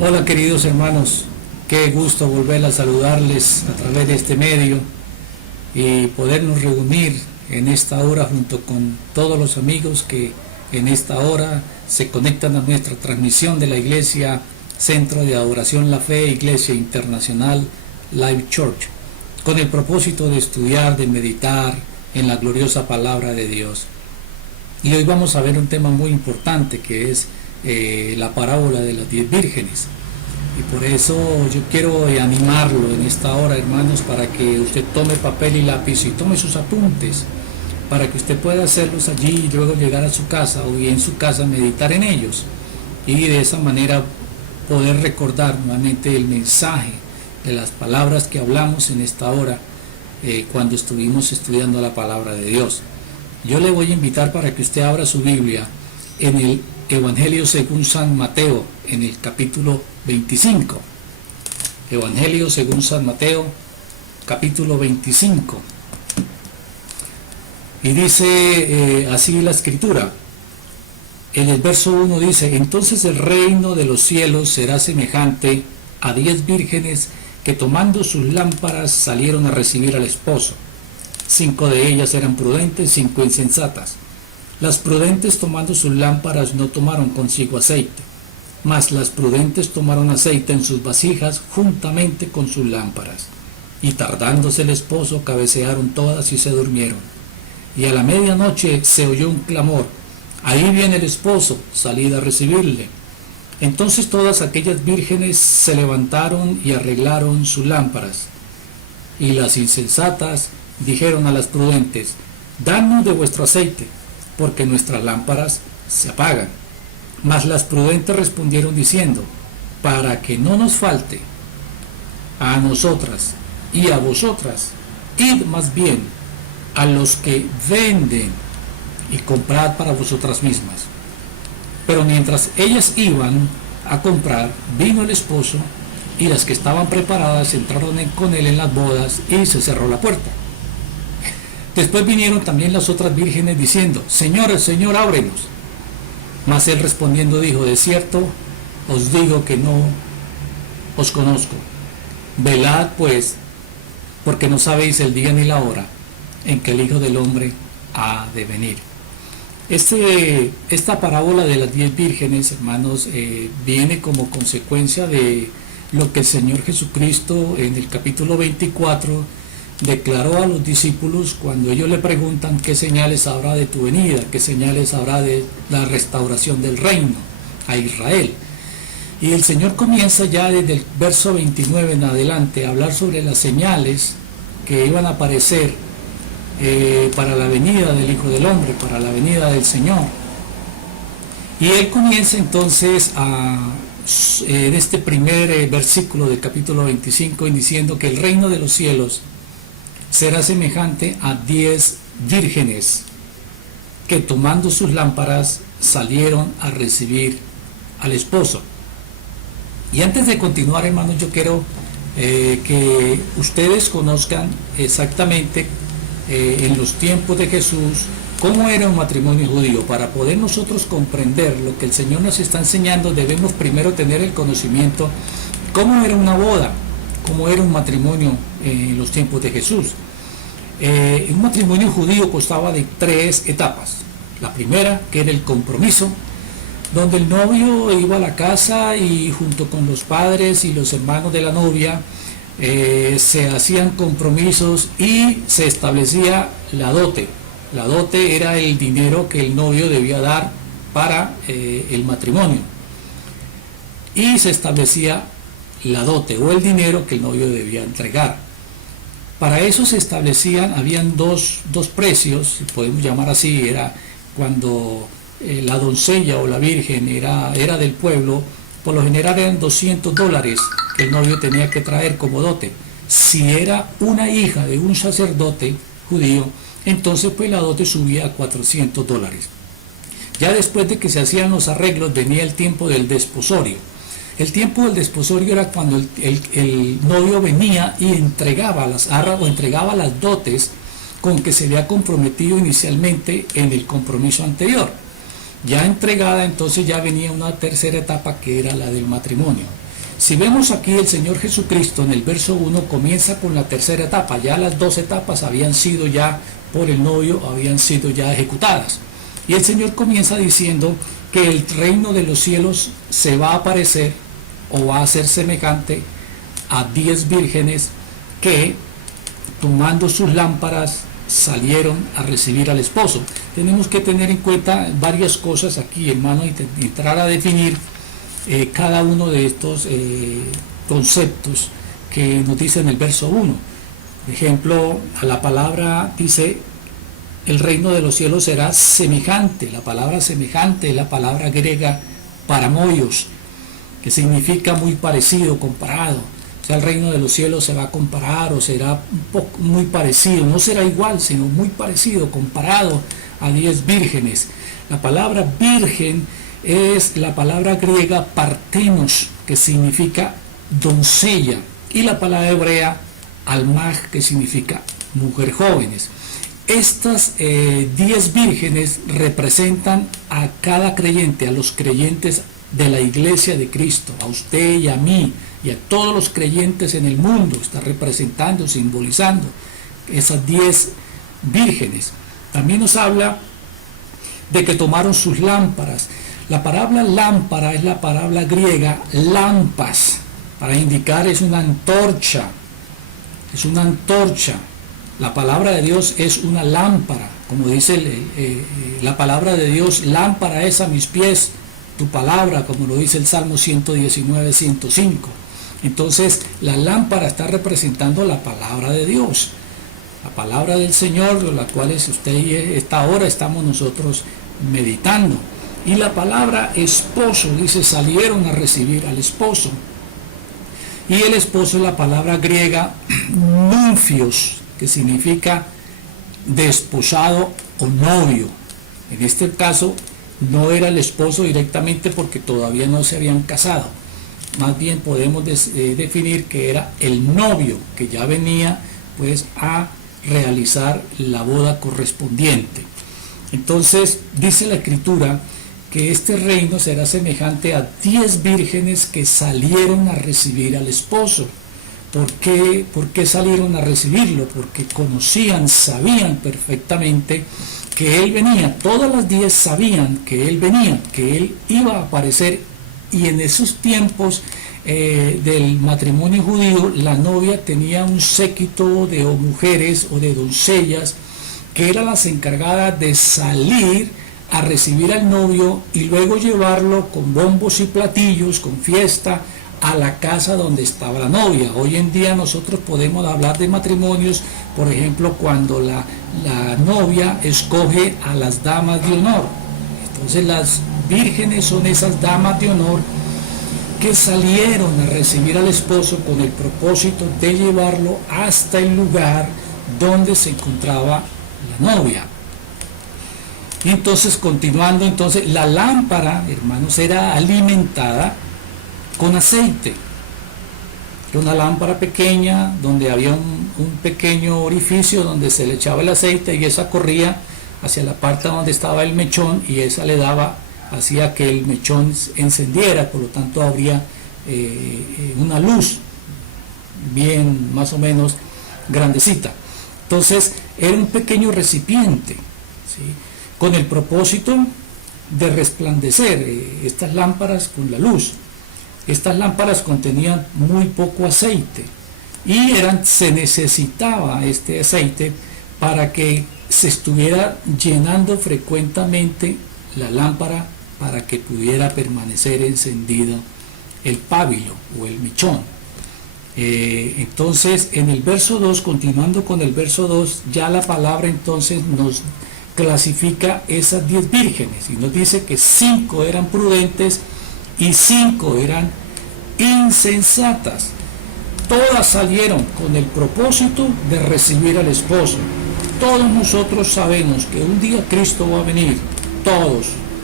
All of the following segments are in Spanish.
Hola queridos hermanos, qué gusto volver a saludarles a través de este medio y podernos reunir en esta hora junto con todos los amigos que en esta hora se conectan a nuestra transmisión de la Iglesia Centro de Adoración La Fe, Iglesia Internacional Life Church, con el propósito de estudiar, de meditar en la gloriosa palabra de Dios. Y hoy vamos a ver un tema muy importante que es la parábola de las 10 vírgenes. Y por eso yo quiero animarlo en esta hora, hermanos, para que usted tome papel y lápiz y tome sus apuntes, para que usted pueda hacerlos allí y luego llegar a su casa o en su casa meditar en ellos y de esa manera poder recordar nuevamente el mensaje de las palabras que hablamos en esta hora cuando estuvimos estudiando la palabra de Dios. Yo le voy a invitar para que usted abra su Biblia en el Evangelio según San Mateo, en el capítulo 25. Evangelio según San Mateo, capítulo 25. Y dice así la escritura. En el verso 1 dice: entonces el reino de los cielos será semejante a 10 vírgenes que tomando sus lámparas salieron a recibir al esposo. 5 de ellas eran prudentes, 5 insensatas. Las prudentes tomando sus lámparas no tomaron consigo aceite, mas las prudentes tomaron aceite en sus vasijas juntamente con sus lámparas. Y tardándose el esposo, cabecearon todas y se durmieron. Y a la medianoche se oyó un clamor: ahí viene el esposo, salid a recibirle. Entonces todas aquellas vírgenes se levantaron y arreglaron sus lámparas. Y las insensatas dijeron a las prudentes: danos de vuestro aceite, porque nuestras lámparas se apagan. Mas las prudentes respondieron diciendo: para que no nos falte a nosotras y a vosotras, id más bien a los que venden y comprad para vosotras mismas. Pero mientras ellas iban a comprar, vino el esposo, y las que estaban preparadas entraron con él en las bodas, y se cerró la puerta. Después vinieron también las otras vírgenes diciendo: Señor, Señor, ábrenos. Mas él respondiendo dijo: de cierto os digo que no os conozco. Velad pues, porque no sabéis el día ni la hora en que el Hijo del Hombre ha de venir. Esta parábola de las 10 vírgenes, hermanos, viene como consecuencia de lo que el Señor Jesucristo en el capítulo 24 declaró a los discípulos cuando ellos le preguntan qué señales habrá de tu venida, qué señales habrá de la restauración del reino a Israel. Y el Señor comienza ya desde el verso 29 en adelante a hablar sobre las señales que iban a aparecer para la venida del Hijo del Hombre, para la venida del Señor. Y él comienza entonces en este primer versículo del capítulo 25 diciendo que el reino de los cielos será semejante a 10 vírgenes que tomando sus lámparas salieron a recibir al esposo. Y antes de continuar, hermanos, yo quiero que ustedes conozcan exactamente en los tiempos de Jesús cómo era un matrimonio judío. Para poder nosotros comprender lo que el Señor nos está enseñando, debemos primero tener el conocimiento cómo era una boda, cómo era un matrimonio en los tiempos de Jesús. Un matrimonio judío constaba de 3 etapas. La primera, que era el compromiso, donde el novio iba a la casa y junto con los padres y los hermanos de la novia se hacían compromisos y se establecía la dote. La dote era el dinero que el novio debía dar para el matrimonio. Y se establecía la dote o el dinero que el novio debía entregar. Para eso se establecían, habían dos precios, si podemos llamar así. Era cuando la doncella o la virgen era del pueblo, por lo general eran $200 que el novio tenía que traer como dote. Si era una hija de un sacerdote judío, entonces pues la dote subía a $400. Ya después de que se hacían los arreglos venía el tiempo del desposorio. El tiempo del desposorio era cuando el novio venía y entregaba las arras o entregaba las dotes con que se había comprometido inicialmente en el compromiso anterior. Ya entregada, entonces ya venía una tercera etapa que era la del matrimonio. Si vemos aquí, el Señor Jesucristo en el verso 1 comienza con la tercera etapa. Ya las dos etapas habían sido ya por el novio, habían sido ya ejecutadas. Y el Señor comienza diciendo que el reino de los cielos se va a parecer o va a ser semejante a 10 vírgenes que, tomando sus lámparas, salieron a recibir al esposo. Tenemos que tener en cuenta varias cosas aquí, hermano, y entrar a definir cada uno de estos conceptos que nos dice en el verso 1. Por ejemplo, a la palabra dice: el reino de los cielos será semejante. La palabra semejante es la palabra griega paramoios, que significa muy parecido, comparado. O sea, el reino de los cielos se va a comparar o será un poco muy parecido, no será igual, sino muy parecido, comparado a 10 vírgenes. La palabra virgen es la palabra griega partenos, que significa doncella, y la palabra hebrea almaj, que significa mujer jóvenes. Estas 10 vírgenes representan a cada creyente, a los creyentes de la iglesia de Cristo, a usted y a mí y a todos los creyentes en el mundo. Está representando, simbolizando esas 10 vírgenes. También nos habla de que tomaron sus lámparas. La palabra lámpara es la palabra griega lampas, para indicar es una antorcha, es una antorcha. La palabra de Dios es una lámpara, como dice la palabra de Dios: lámpara es a mis pies tu palabra, como lo dice el Salmo 119, 105. Entonces, la lámpara está representando la palabra de Dios, la palabra del Señor, de la cual usted y esta hora estamos nosotros meditando. Y la palabra esposo, dice, salieron a recibir al esposo. Y el esposo es la palabra griega nunfios, que significa desposado o novio. En este caso no era el esposo directamente, porque todavía no se habían casado. Más bien podemos definir que era el novio, que ya venía pues a realizar la boda correspondiente. Entonces dice la Escritura que este reino será semejante a 10 vírgenes que salieron a recibir al esposo. ¿Por qué salieron a recibirlo? Porque conocían, sabían perfectamente que Él venía. Todas las 10 sabían que Él venía, que Él iba a aparecer. Y en esos tiempos del matrimonio judío, la novia tenía un séquito de mujeres o de doncellas que eran las encargadas de salir a recibir al novio y luego llevarlo con bombos y platillos, con fiesta, a la casa donde estaba la novia. Hoy en día nosotros podemos hablar de matrimonios, por ejemplo, cuando la novia escoge a las damas de honor. Entonces las vírgenes son esas damas de honor que salieron a recibir al esposo con el propósito de llevarlo hasta el lugar donde se encontraba la novia. Y entonces, continuando, entonces la lámpara, hermanos, era alimentada con aceite. Era una lámpara pequeña donde había un pequeño orificio donde se le echaba el aceite, y esa corría hacia la parte donde estaba el mechón, y esa le daba, hacía que el mechón encendiera, por lo tanto habría una luz bien más o menos grandecita. Entonces era un pequeño recipiente, ¿sí?, con el propósito de resplandecer estas lámparas con la luz. Estas lámparas contenían muy poco aceite y se necesitaba este aceite para que se estuviera llenando frecuentemente la lámpara, para que pudiera permanecer encendido el pábilo o el mechón. Entonces, en el verso 2, continuando con el verso 2, ya la palabra entonces nos clasifica esas 10 vírgenes y nos dice que 5 eran prudentes y 5 eran insensatas. Todas salieron con el propósito de recibir al esposo. Todos nosotros sabemos que un día Cristo va a venir.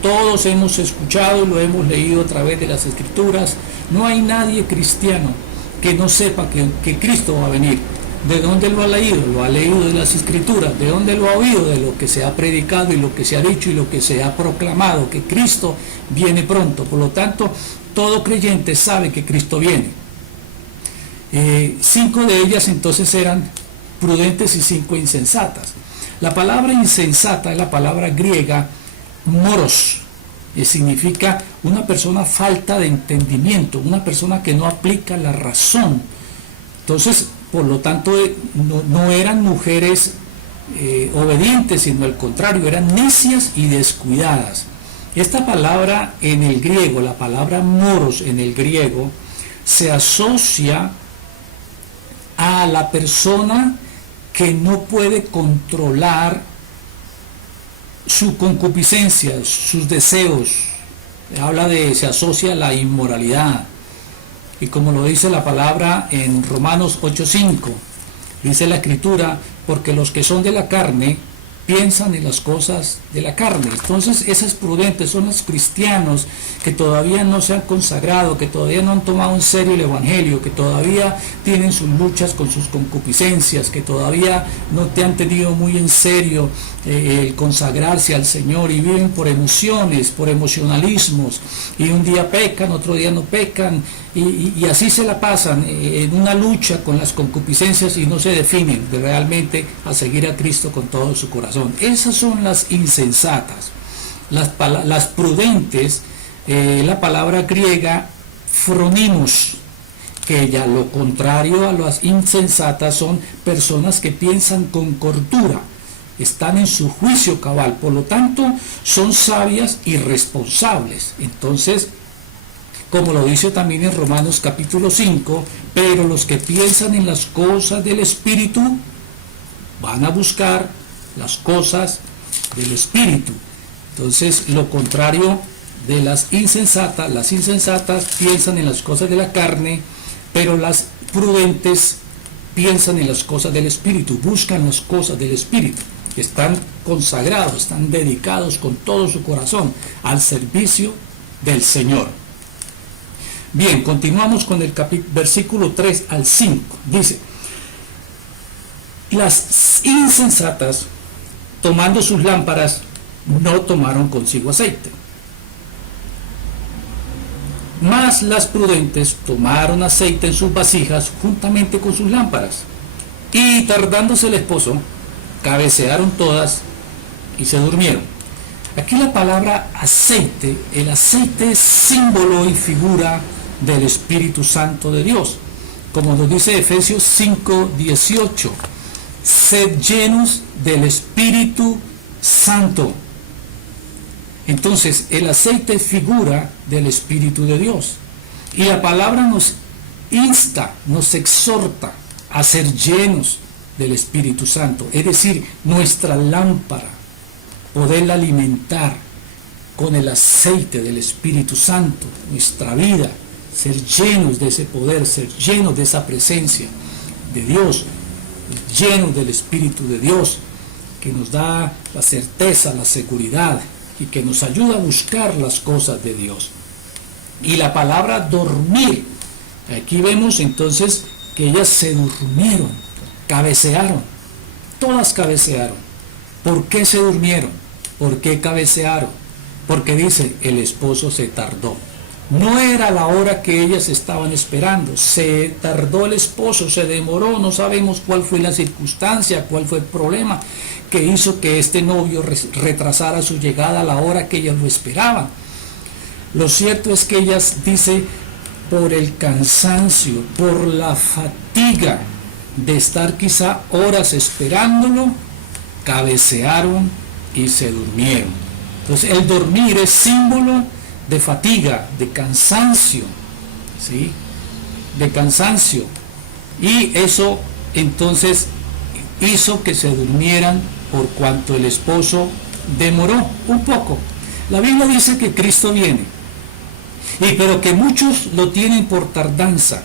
Todos hemos escuchado y lo hemos leído a través de las Escrituras. No hay nadie cristiano que no sepa que Cristo va a venir. ¿De dónde lo ha leído? Lo ha leído de las Escrituras. ¿De dónde lo ha oído? De lo que se ha predicado y lo que se ha dicho y lo que se ha proclamado, que Cristo viene pronto. Por lo tanto, todo creyente sabe que Cristo viene. 5 de ellas entonces eran prudentes y 5 insensatas. La palabra insensata es la palabra griega moros, que significa una persona falta de entendimiento, una persona que no aplica la razón. Entonces, por lo tanto, no eran mujeres obedientes, sino al contrario, eran necias y descuidadas. Esta palabra en el griego, la palabra moros en el griego, se asocia a la persona que no puede controlar su concupiscencia, sus deseos. Se asocia a la inmoralidad. Y como lo dice la palabra en Romanos 8:5, dice la Escritura, porque los que son de la carne piensan en las cosas de la carne. Entonces esas prudentes son los cristianos que todavía no se han consagrado, que todavía no han tomado en serio el evangelio, que todavía tienen sus luchas con sus concupiscencias, que todavía no te han tenido muy en serio el consagrarse al Señor, y viven por emociones, por emocionalismos, y un día pecan, otro día no pecan, y así se la pasan en una lucha con las concupiscencias y no se definen realmente a seguir a Cristo con todo su corazón. Esas son las insensatas. Las prudentes, la palabra griega phronimos, que ya lo contrario a las insensatas son personas que piensan con cordura, están en su juicio cabal, por lo tanto son sabias y responsables. Entonces, como lo dice también en Romanos capítulo 5, pero los que piensan en las cosas del Espíritu van a buscar las cosas del Espíritu. Entonces, lo contrario de las insensatas piensan en las cosas de la carne, pero las prudentes piensan en las cosas del Espíritu, buscan las cosas del Espíritu. Están consagrados, están dedicados con todo su corazón al servicio del Señor. Bien, continuamos con el versículo 3 al 5. Dice: las insensatas, tomando sus lámparas, no tomaron consigo aceite. Mas las prudentes tomaron aceite en sus vasijas juntamente con sus lámparas. Y tardándose el esposo, cabecearon todas y se durmieron. Aquí la palabra aceite, el aceite es símbolo y figura del Espíritu Santo de Dios. Como nos dice Efesios 5:18, sed llenos del Espíritu Santo. Entonces, el aceite es figura del Espíritu de Dios. Y la palabra nos insta, nos exhorta a ser llenos del Espíritu Santo. Es decir, nuestra lámpara, poderla alimentar con el aceite del Espíritu Santo, nuestra vida, ser llenos de ese poder, ser llenos de esa presencia de Dios, llenos del Espíritu de Dios, que nos da la certeza, la seguridad, y que nos ayuda a buscar las cosas de Dios. Y la palabra dormir, aquí vemos entonces que ellas se durmieron, cabecearon, todas cabecearon. ¿Por qué se durmieron? ¿Por qué cabecearon? Porque dice, el esposo se tardó. No era la hora que ellas estaban esperando, se tardó el esposo, se demoró, no sabemos cuál fue la circunstancia, cuál fue el problema que hizo que este novio retrasara su llegada a la hora que ellas lo esperaban. Lo cierto es que ellas, dice, por el cansancio, por la fatiga de estar quizá horas esperándolo, cabecearon y se durmieron. Entonces el dormir es símbolo de fatiga, de cansancio, ¿sí? De cansancio. Y eso entonces hizo que se durmieran por cuanto el esposo demoró un poco. La Biblia dice que Cristo viene, pero que muchos lo tienen por tardanza.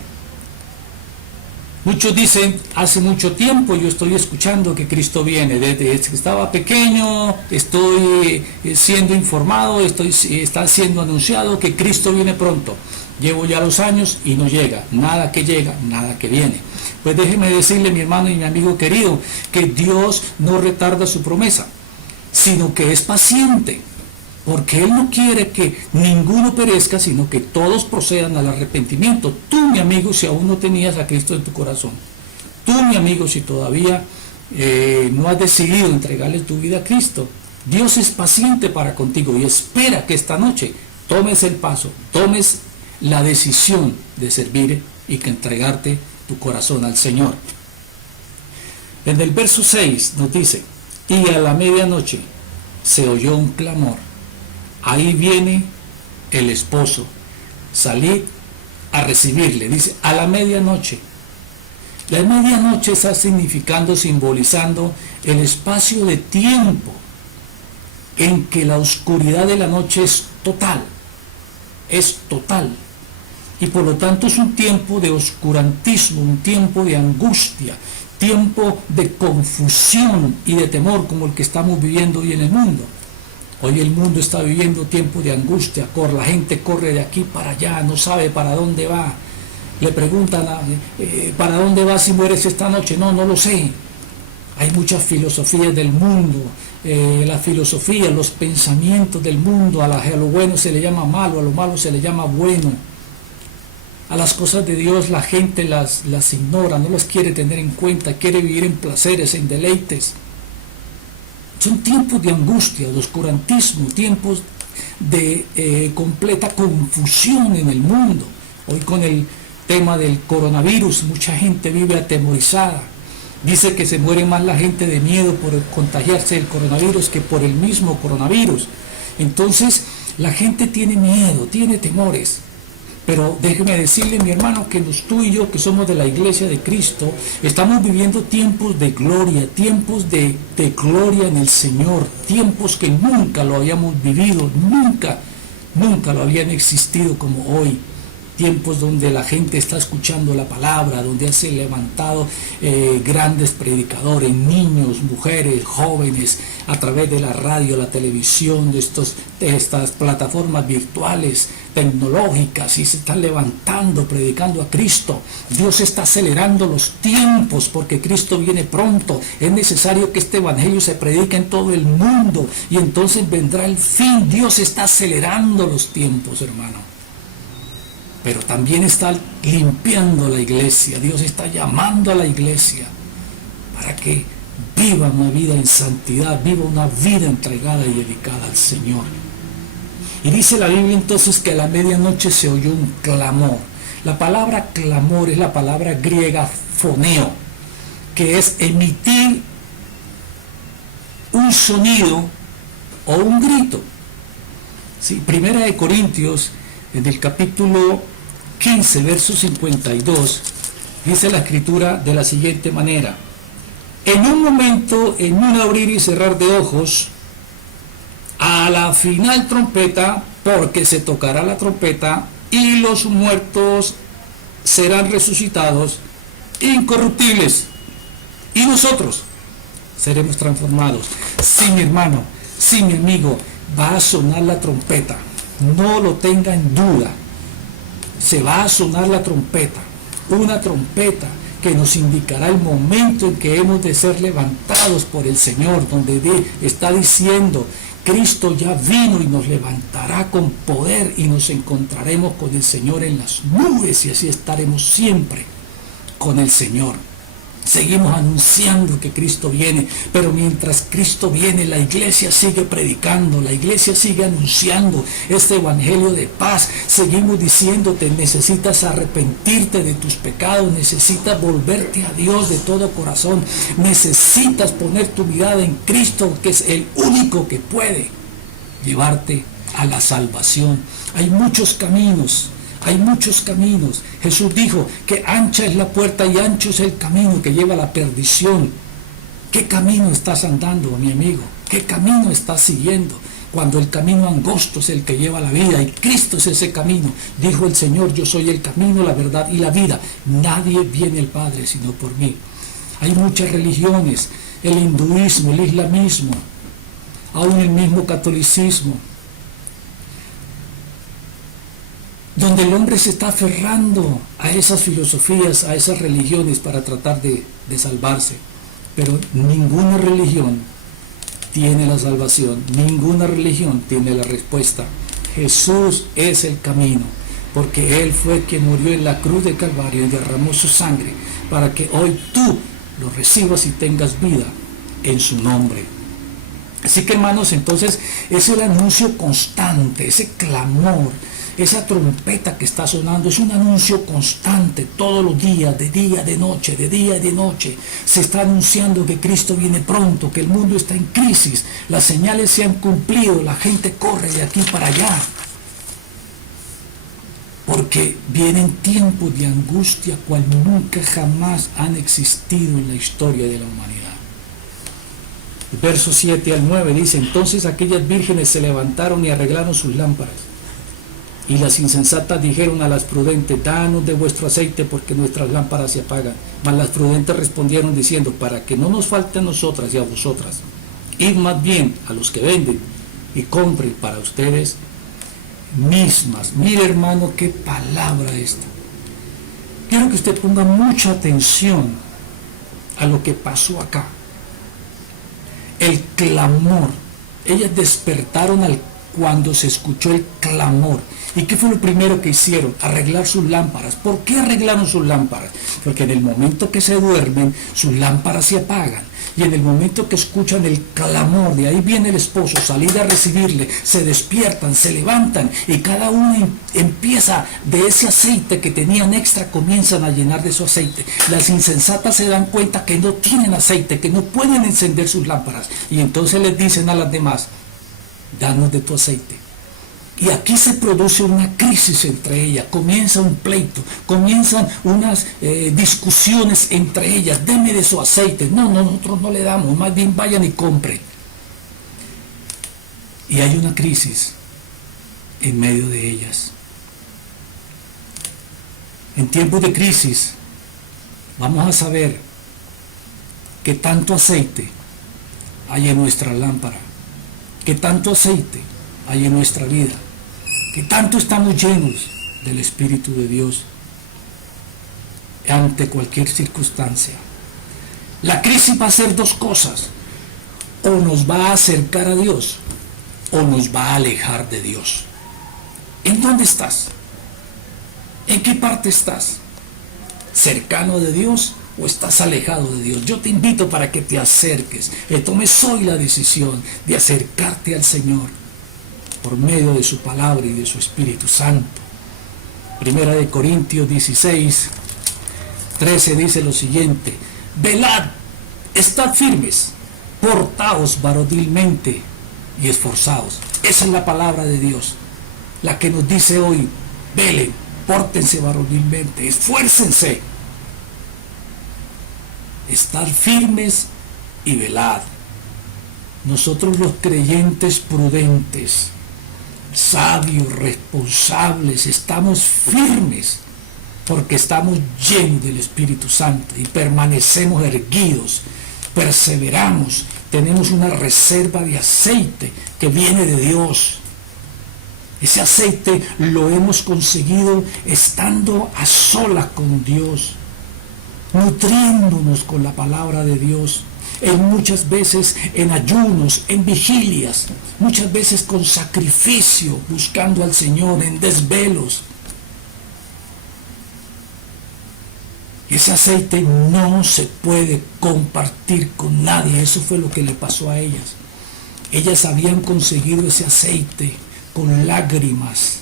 Muchos dicen, hace mucho tiempo yo estoy escuchando que Cristo viene, desde que estaba pequeño estoy siendo informado, está siendo anunciado que Cristo viene pronto. Llevo ya los años y no llega, nada que llega, nada que viene. Pues déjeme decirle, mi hermano y mi amigo querido, que Dios no retarda su promesa, sino que es paciente. porque Él no quiere que ninguno perezca, sino que todos procedan al arrepentimiento. Tú, mi amigo, si aún no tenías a Cristo en tu corazón, tú, mi amigo, si todavía no has decidido entregarle tu vida a Cristo, Dios es paciente para contigo y espera que esta noche tomes el paso, tomes la decisión de servir y que entregarte tu corazón al Señor. En el verso 6 nos dice: y a la medianoche se oyó un clamor, ahí viene el esposo, salid a recibirle. Dice, a la medianoche. La medianoche está significando, simbolizando el espacio de tiempo en que la oscuridad de la noche es total, y por lo tanto es un tiempo de oscurantismo, un tiempo de angustia, tiempo de confusión y de temor como el que estamos viviendo hoy en el mundo. Hoy el mundo está viviendo tiempo de angustia, la gente corre de aquí para allá, no sabe para dónde va. Le preguntan, ¿para dónde vas si mueres esta noche? No lo sé. Hay muchas filosofías del mundo, la filosofía, los pensamientos del mundo, a lo bueno se le llama malo, a lo malo se le llama bueno. A las cosas de Dios la gente las ignora, no las quiere tener en cuenta, quiere vivir en placeres, en deleites. Son tiempos de angustia, de oscurantismo, tiempos de completa confusión en el mundo. Hoy con el tema del coronavirus, mucha gente vive atemorizada. Dice que se muere más la gente de miedo por contagiarse del coronavirus que por el mismo coronavirus. Entonces, la gente tiene miedo, tiene temores. Pero déjeme decirle, mi hermano, que tú y yo, que somos de la Iglesia de Cristo, estamos viviendo tiempos de gloria, tiempos de gloria en el Señor, tiempos que nunca lo habíamos vivido, nunca lo habían existido como hoy. Tiempos donde la gente está escuchando la palabra, donde se han levantado grandes predicadores, niños, mujeres, jóvenes, a través de la radio, la televisión, de estas plataformas virtuales, tecnológicas, y se están levantando, predicando a Cristo. Dios está acelerando los tiempos porque Cristo viene pronto. Es necesario que este evangelio se predique en todo el mundo y entonces vendrá el fin. Dios está acelerando los tiempos, hermano. Pero también está limpiando la iglesia. Dios está llamando a la iglesia para que viva una vida en santidad, viva una vida entregada y dedicada al Señor. Y dice la Biblia entonces que a la medianoche se oyó un clamor. La palabra clamor es la palabra griega foneo, que es emitir un sonido o un grito. ¿Sí? Primera de Corintios, en el capítulo 15, verso 52, dice la escritura de la siguiente manera: en un momento, en un abrir y cerrar de ojos, a la final trompeta, porque se tocará la trompeta, y los muertos serán resucitados incorruptibles, y nosotros seremos transformados. Sí, mi hermano, sí, mi amigo, va a sonar la trompeta. No lo tenga en duda. Se va a sonar la trompeta, una trompeta que nos indicará el momento en que hemos de ser levantados por el Señor, donde está diciendo, Cristo ya vino y nos levantará con poder y nos encontraremos con el Señor en las nubes, y así estaremos siempre con el Señor. Seguimos anunciando que Cristo viene, pero mientras Cristo viene, la iglesia sigue predicando, la iglesia sigue anunciando este evangelio de paz. Seguimos diciéndote, necesitas arrepentirte de tus pecados, necesitas volverte a Dios de todo corazón, necesitas poner tu mirada en Cristo, que es el único que puede llevarte a la salvación. Hay muchos caminos. Jesús dijo que ancha es la puerta y ancho es el camino que lleva a la perdición. ¿Qué camino estás andando, mi amigo? ¿Qué camino estás siguiendo? Cuando el camino angosto es el que lleva a la vida y Cristo es ese camino. Dijo el Señor, yo soy el camino, la verdad y la vida. Nadie viene al Padre sino por mí. Hay muchas religiones, el hinduismo, el islamismo, aún el mismo catolicismo, donde el hombre se está aferrando a esas filosofías, a esas religiones para tratar de salvarse. Pero ninguna religión tiene la salvación, ninguna religión tiene la respuesta. Jesús es el camino, porque Él fue quien murió en la cruz de Calvario y derramó su sangre para que hoy tú lo recibas y tengas vida en su nombre. Así que, hermanos, entonces es el anuncio constante, ese clamor, esa trompeta que está sonando, es un anuncio constante todos los días, de día, de noche, de día y de noche. Se está anunciando que Cristo viene pronto, que el mundo está en crisis, las señales se han cumplido, la gente corre de aquí para allá. Porque vienen tiempos de angustia cual nunca jamás han existido en la historia de la humanidad. El verso 7 al 9 dice: entonces aquellas vírgenes se levantaron y arreglaron sus lámparas. Y las insensatas dijeron a las prudentes: danos de vuestro aceite, porque nuestras lámparas se apagan. Mas las prudentes respondieron diciendo: para que no nos falte a nosotras y a vosotras, id más bien a los que venden y compren para ustedes mismas. Mire, hermano, qué palabra esta. Quiero que usted ponga mucha atención a lo que pasó acá. El clamor. Ellas despertaron cuando se escuchó el clamor. ¿Y qué fue lo primero que hicieron? Arreglar sus lámparas. ¿Por qué arreglaron sus lámparas? Porque en el momento que se duermen, sus lámparas se apagan. Y en el momento que escuchan el clamor, de ahí viene el esposo, salir a recibirle, se despiertan, se levantan y cada uno empieza de ese aceite que tenían extra, comienzan a llenar de su aceite. Las insensatas se dan cuenta que no tienen aceite, que no pueden encender sus lámparas. Y entonces les dicen a las demás: danos de tu aceite. Y aquí se produce una crisis entre ellas, comienza un pleito, comienzan unas discusiones entre ellas: deme de su aceite. No, nosotros no le damos, más bien vayan y compren. Y hay una crisis en medio de ellas. En tiempos de crisis vamos a saber qué tanto aceite hay en nuestra lámpara, qué tanto aceite hay en nuestra vida, que tanto estamos llenos del Espíritu de Dios ante cualquier circunstancia. La crisis va a ser dos cosas: o nos va a acercar a Dios o nos va a alejar de Dios. ¿En dónde estás? ¿En qué parte estás? ¿Cercano de Dios o estás alejado de Dios? Yo te invito para que te acerques, que tomes hoy la decisión de acercarte al Señor por medio de su palabra y de su Espíritu Santo. Primera de Corintios 16, 13 dice lo siguiente: velad, estad firmes, portaos varonilmente y esforzaos. Esa es la palabra de Dios, la que nos dice hoy: velen, pórtense varonilmente, esfuércense, estad firmes y velad. Nosotros los creyentes prudentes, sabios, responsables, estamos firmes porque estamos llenos del Espíritu Santo y permanecemos erguidos, perseveramos, tenemos una reserva de aceite que viene de Dios. Ese aceite lo hemos conseguido estando a solas con Dios, nutriéndonos con la palabra de Dios, muchas veces en ayunos, en vigilias, muchas veces con sacrificio, buscando al Señor, en desvelos. Ese aceite no se puede compartir con nadie. Eso fue lo que le pasó a ellas. Ellas habían conseguido ese aceite con lágrimas.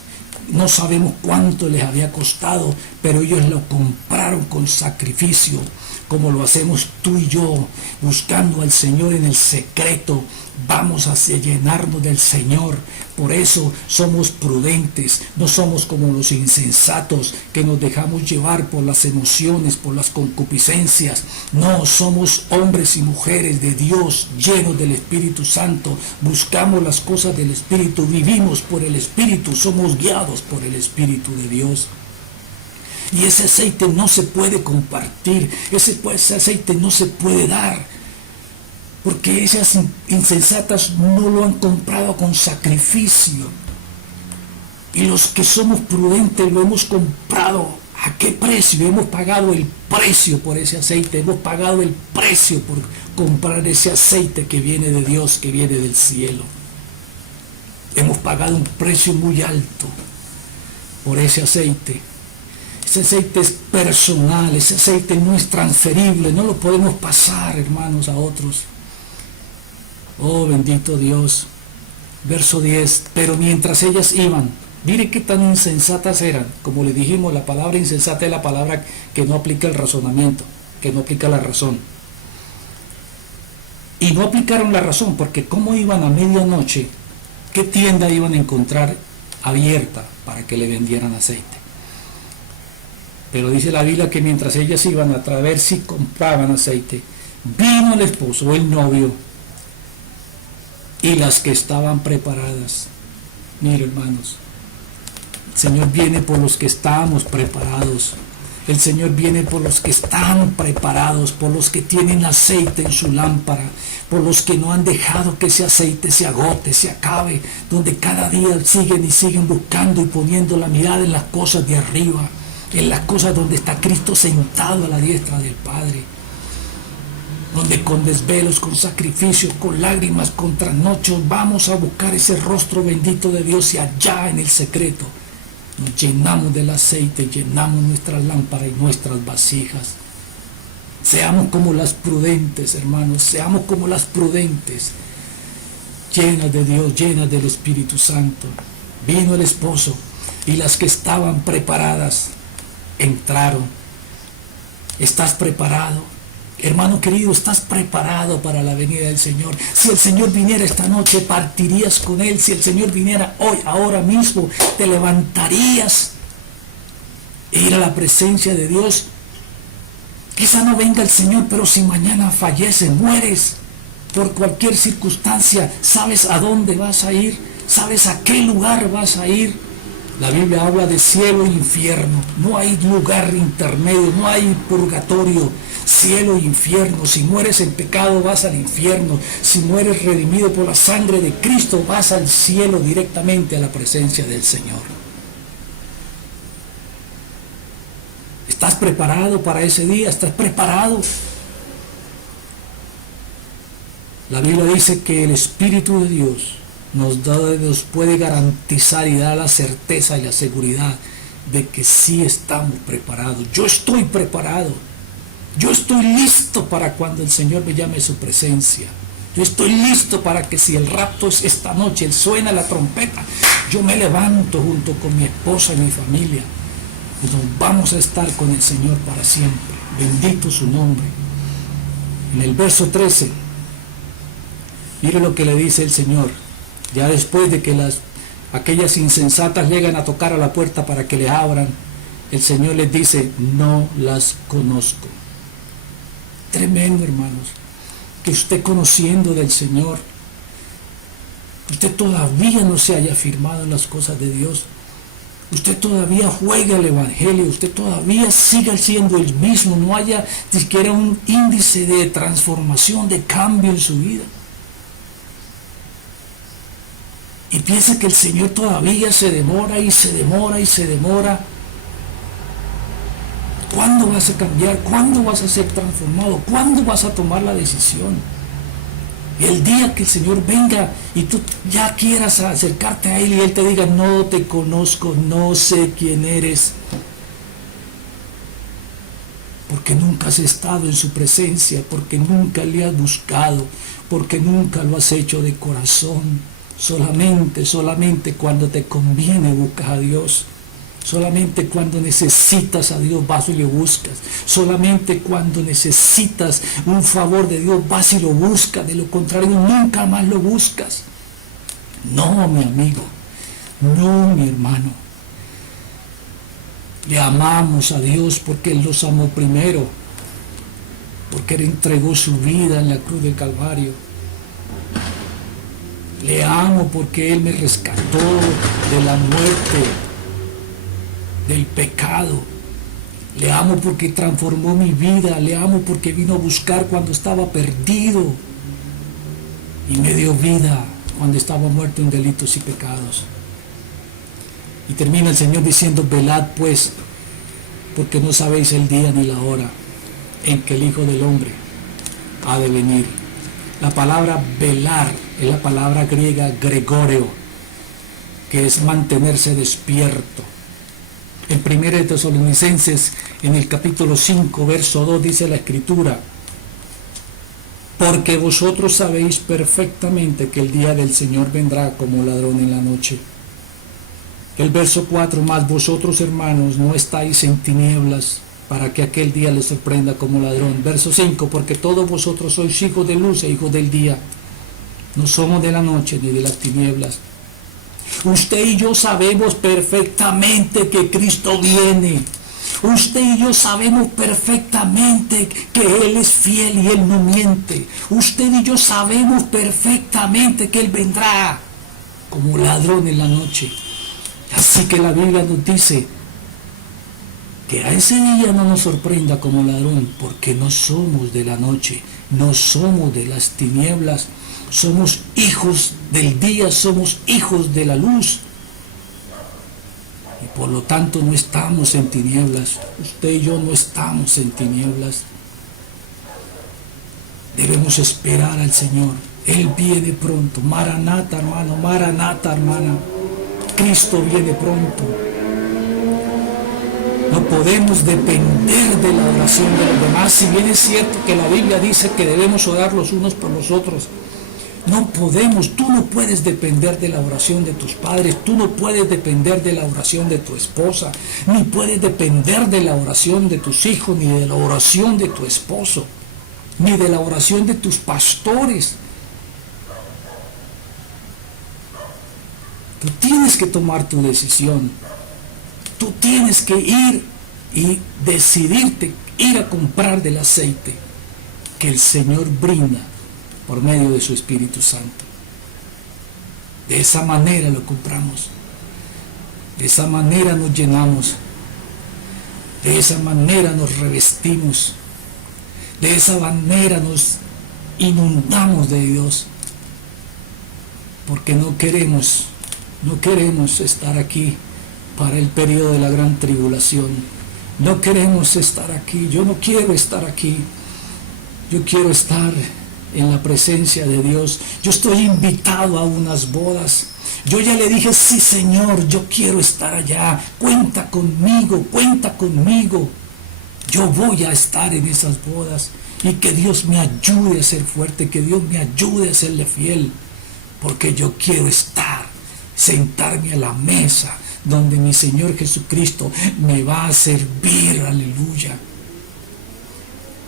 No sabemos cuánto les había costado, pero ellos lo compraron con sacrificio, como lo hacemos tú y yo, buscando al Señor en el secreto. Vamos a llenarnos del Señor. Por eso somos prudentes, no somos como los insensatos que nos dejamos llevar por las emociones, por las concupiscencias. No, somos hombres y mujeres de Dios, llenos del Espíritu Santo. Buscamos las cosas del Espíritu, vivimos por el Espíritu, somos guiados por el Espíritu de Dios. Y ese aceite no se puede compartir, ese aceite no se puede dar, porque esas insensatas no lo han comprado con sacrificio. Y los que somos prudentes lo hemos comprado. ¿A qué precio? Hemos pagado el precio por ese aceite, hemos pagado el precio por comprar ese aceite que viene de Dios, que viene del cielo. Hemos pagado un precio muy alto por ese aceite. Ese aceite es personal, ese aceite no es transferible, no lo podemos pasar, hermanos, a otros. Oh, bendito Dios. Verso 10, pero mientras ellas iban, mire qué tan insensatas eran. Como le dijimos, la palabra insensata es la palabra que no aplica el razonamiento, que no aplica la razón. Y no aplicaron la razón, porque ¿cómo iban a medianoche? ¿Qué tienda iban a encontrar abierta para que le vendieran aceite? Pero dice la Biblia que mientras ellas iban a ver si compraban aceite, vino el esposo o el novio y las que estaban preparadas. Mire, hermanos, el Señor viene por los que estamos preparados. El Señor viene por los que están preparados, por los que tienen aceite en su lámpara, por los que no han dejado que ese aceite se agote, se acabe, donde cada día siguen y siguen buscando y poniendo la mirada en las cosas de arriba, en las cosas donde está Cristo sentado a la diestra del Padre, donde con desvelos, con sacrificios, con lágrimas, con trasnochos vamos a buscar ese rostro bendito de Dios, y allá en el secreto nos llenamos del aceite, llenamos nuestras lámparas y nuestras vasijas. Seamos como las prudentes, hermanos, seamos como las prudentes, llenas de Dios, llenas del Espíritu Santo. Vino el esposo y las que estaban preparadas entraron. ¿Estás preparado? Hermano querido, ¿estás preparado para la venida del Señor? Si el Señor viniera esta noche, partirías con Él. Si el Señor viniera hoy, ahora mismo, te levantarías e ir a la presencia de Dios. Quizá no venga el Señor, pero si mañana fallece, mueres por cualquier circunstancia, ¿sabes a dónde vas a ir? ¿Sabes a qué lugar vas a ir? La Biblia habla de cielo e infierno. No hay lugar intermedio, no hay purgatorio. Cielo e infierno. Si mueres en pecado, vas al infierno. Si mueres redimido por la sangre de Cristo, vas al cielo, directamente a la presencia del Señor. ¿Estás preparado para ese día? ¿Estás preparado? La Biblia dice que el Espíritu de Dios nos puede garantizar y dar la certeza y la seguridad de que sí estamos preparados. Yo estoy preparado. Yo estoy listo para cuando el Señor me llame a su presencia. Yo estoy listo para que si el rapto es esta noche, suena la trompeta, yo me levanto junto con mi esposa y mi familia. Y nos vamos a estar con el Señor para siempre. Bendito su nombre. En el verso 13, mire lo que le dice el Señor. Ya después de que aquellas insensatas llegan a tocar a la puerta para que le abran, el Señor les dice: no las conozco. Tremendo, hermanos, que usted, conociendo del Señor, usted todavía no se haya afirmado en las cosas de Dios. Usted todavía juega el Evangelio, usted todavía siga siendo el mismo, no haya ni siquiera un índice de transformación, de cambio en su vida. Y piensa que el Señor todavía se demora y se demora y se demora. ¿Cuándo vas a cambiar? ¿Cuándo vas a ser transformado? ¿Cuándo vas a tomar la decisión? Y el día que el Señor venga y tú ya quieras acercarte a Él y Él te diga: no te conozco, no sé quién eres, porque nunca has estado en su presencia, porque nunca le has buscado, porque nunca lo has hecho de corazón. Solamente cuando te conviene buscas a Dios. Solamente cuando necesitas a Dios vas y lo buscas. Solamente cuando necesitas un favor de Dios vas y lo buscas. De lo contrario, nunca más lo buscas. No, mi amigo. No, mi hermano. Le amamos a Dios porque Él nos amó primero. Porque Él entregó su vida en la cruz del Calvario. Le amo porque Él me rescató de la muerte, del pecado. Le amo porque transformó mi vida. Le amo porque vino a buscar cuando estaba perdido y me dio vida cuando estaba muerto en delitos y pecados. Y termina el Señor diciendo: velad pues, porque no sabéis el día ni la hora en que el Hijo del Hombre ha de venir. La palabra velar es la palabra griega gregoreo, que es mantenerse despierto. En 1 Tesalonicenses, en el capítulo 5, verso 2, dice la Escritura: porque vosotros sabéis perfectamente que el día del Señor vendrá como ladrón en la noche. El verso 4, más vosotros, hermanos, no estáis en tinieblas, para que aquel día les sorprenda como ladrón. Verso 5, porque todos vosotros sois hijos de luz e hijos del día. No somos de la noche ni de las tinieblas. Usted y yo sabemos perfectamente que Cristo viene. Usted y yo sabemos perfectamente que Él es fiel y Él no miente. Usted y yo sabemos perfectamente que Él vendrá como ladrón en la noche. Así que la Biblia nos dice que a ese día no nos sorprenda como ladrón, porque no somos de la noche, no somos de las tinieblas, somos hijos del día, somos hijos de la luz. Y por lo tanto no estamos en tinieblas. Usted y yo no estamos en tinieblas. Debemos esperar al Señor. Él viene pronto. Maranata, hermano, Maranata, hermana. Cristo viene pronto. No podemos depender de la oración de los demás. Si bien es cierto que la Biblia dice que debemos orar los unos por los otros, no podemos, tú no puedes depender de la oración de tus padres, tú no puedes depender de la oración de tu esposa, ni puedes depender de la oración de tus hijos, ni de la oración de tu esposo, ni de la oración de tus pastores. Tú tienes que tomar tu decisión. Tú tienes que ir y decidirte, ir a comprar del aceite que el Señor brinda por medio de su Espíritu Santo. De esa manera lo compramos. De esa manera nos llenamos. De esa manera nos revestimos. De esa manera nos inundamos de Dios. Porque no queremos estar aquí para el periodo de la gran tribulación. No queremos estar aquí. Yo no quiero estar aquí. Yo quiero estar en la presencia de Dios. Yo estoy invitado a unas bodas. Yo ya le dije: sí, Señor, yo quiero estar allá. Cuenta conmigo, cuenta conmigo. Yo voy a estar en esas bodas. Y que Dios me ayude a ser fuerte, que Dios me ayude a serle fiel. Porque yo quiero estar, sentarme a la mesa donde mi Señor Jesucristo me va a servir. Aleluya.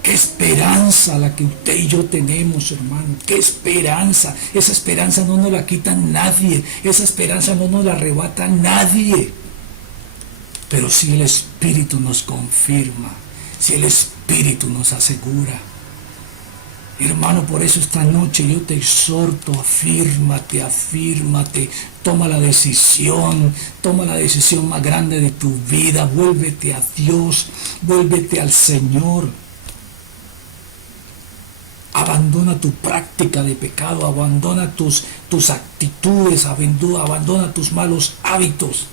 Qué esperanza la que usted y yo tenemos, hermano. Qué esperanza. Esa esperanza no nos la quita nadie. Esa esperanza no nos la arrebata nadie. Pero si el Espíritu nos confirma, si el Espíritu nos asegura. Hermano, por eso esta noche yo te exhorto: afírmate, afírmate, toma la decisión más grande de tu vida, vuélvete a Dios, vuélvete al Señor. Abandona tu práctica de pecado, abandona tus actitudes, abandona tus malos hábitos,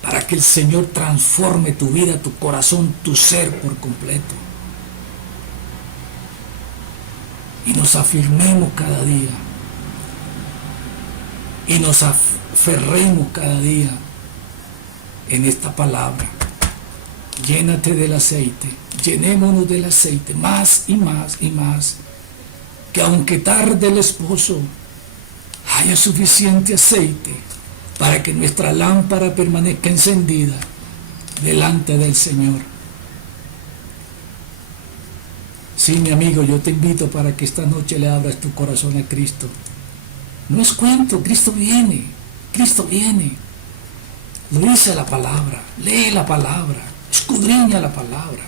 para que el Señor transforme tu vida, tu corazón, tu ser por completo. Y nos afirmemos cada día. Y nos aferremos cada día en esta palabra. Llénate del aceite. Llenémonos del aceite. Más y más y más. Que aunque tarde el esposo, haya suficiente aceite para que nuestra lámpara permanezca encendida delante del Señor. Sí, mi amigo, yo te invito para que esta noche le abras tu corazón a Cristo. No es cuento, Cristo viene, Cristo viene. Lo dice la palabra, lee la palabra, escudriña la palabra.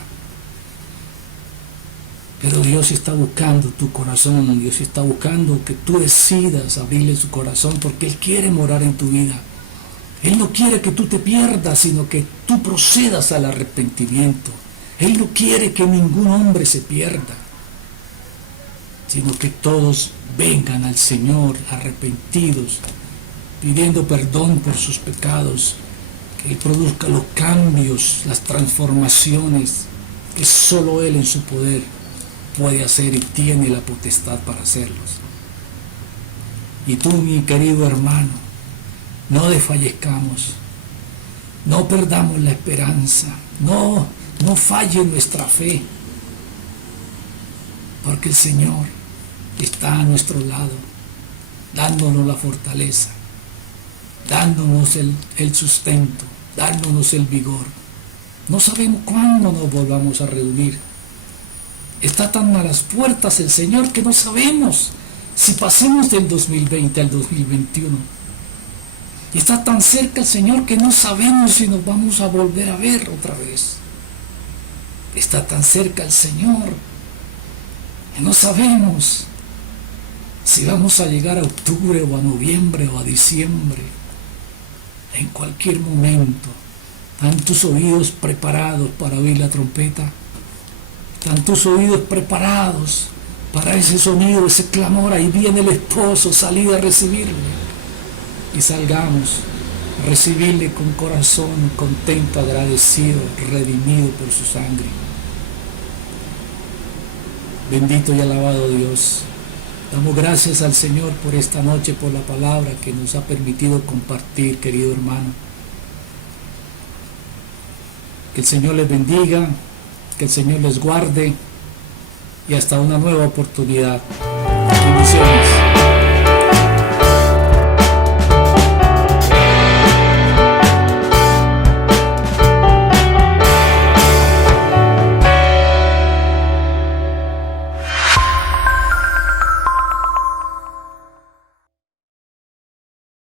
Pero Dios está buscando tu corazón, Dios está buscando que tú decidas abrirle su corazón, porque Él quiere morar en tu vida. Él no quiere que tú te pierdas, sino que tú procedas al arrepentimiento. Él no quiere que ningún hombre se pierda, sino que todos vengan al Señor arrepentidos, pidiendo perdón por sus pecados, que Él produzca los cambios, las transformaciones que solo Él en su poder puede hacer y tiene la potestad para hacerlos. Y tú, mi querido hermano, no desfallezcamos, no perdamos la esperanza, no falle nuestra fe, porque el Señor está a nuestro lado, dándonos la fortaleza, dándonos el sustento, dándonos el vigor. No sabemos cuándo nos volvamos a reunir. Está tan a las puertas el Señor que no sabemos si pasemos del 2020 al 2021. Está tan cerca el Señor que no sabemos si nos vamos a volver a ver otra vez. Está tan cerca el Señor que no sabemos si vamos a llegar a octubre o a noviembre o a diciembre. En cualquier momento, ¿están tus oídos preparados para oír la trompeta? ¿Están tus oídos preparados para ese sonido, ese clamor? Ahí viene el esposo, salid a recibirle. Y salgamos a recibirle con corazón contento, agradecido, redimido por su sangre. Bendito y alabado Dios. Damos gracias al Señor por esta noche, por la palabra que nos ha permitido compartir, querido hermano. Que el Señor les bendiga, que el Señor les guarde y hasta una nueva oportunidad. Bendiciones.